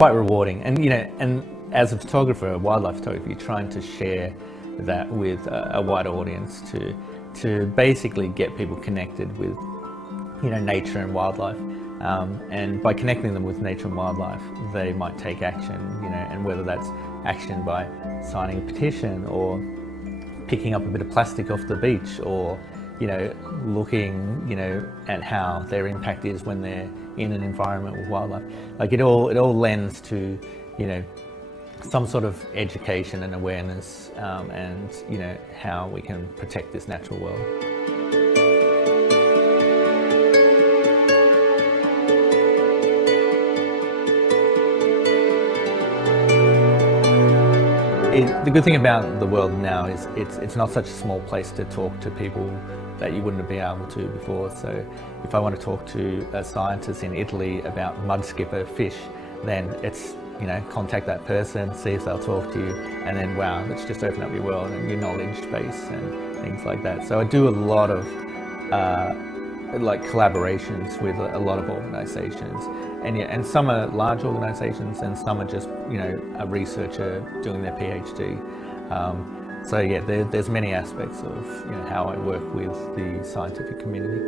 quite rewarding. And and as a photographer, a wildlife photographer, you're trying to share that with a wider audience to basically get people connected with nature and wildlife. And by connecting them with nature and wildlife, they might take action, and whether that's action by signing a petition or picking up a bit of plastic off the beach, or looking at how their impact is when they're in an environment with wildlife. Like it all lends to some sort of education and awareness, and how we can protect this natural world. The good thing about the world now is it's not such a small place to talk to people that you wouldn't have been able to before. So if I want to talk to a scientist in Italy about mudskipper fish, then it's contact that person, see if they'll talk to you, and then wow, let's just open up your world and your knowledge base and things like that. So I do a lot of collaborations with a lot of organisations, and some are large organisations and some are just a researcher doing their PhD. So yeah, there's many aspects of how I work with the scientific community.